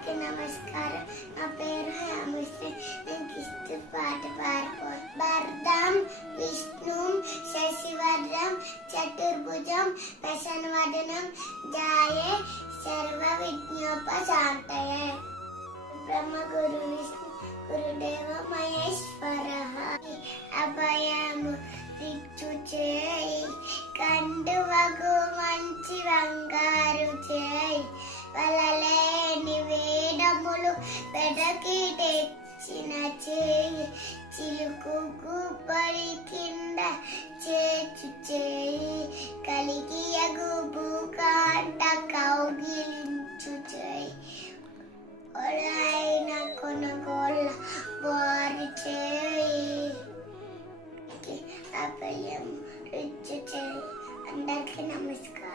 అందరికీ నమస్కారం. నా పేరు హేమశ్రీ. నేను కిస్తు పాట పాడుకోను. వరదం విష్ణుం శశివర్ధం చతుర్భుజం ప్రసన్నవదనం ధ్యాయే సర్వ విఘ్నోపశాంతయే. బ్రహ్మ గురు విష్ణు గురుదేవ మహేశ్వరః. అభయము దిక్కుచేయి కండువగు మంచి బంగారు చేయి. వలలేని వేదములు వెదకి తెచ్చిన చేయి. చిలుకు గుబ్బడి కింద చేచు చేయి. కలిగి అగుబు కాంట కౌగిలించు చేయి. ఒలైన కొనగోళ్ళ వారి చేయి. అభయం రుచి చేయి. అందరికీ నమస్కారం.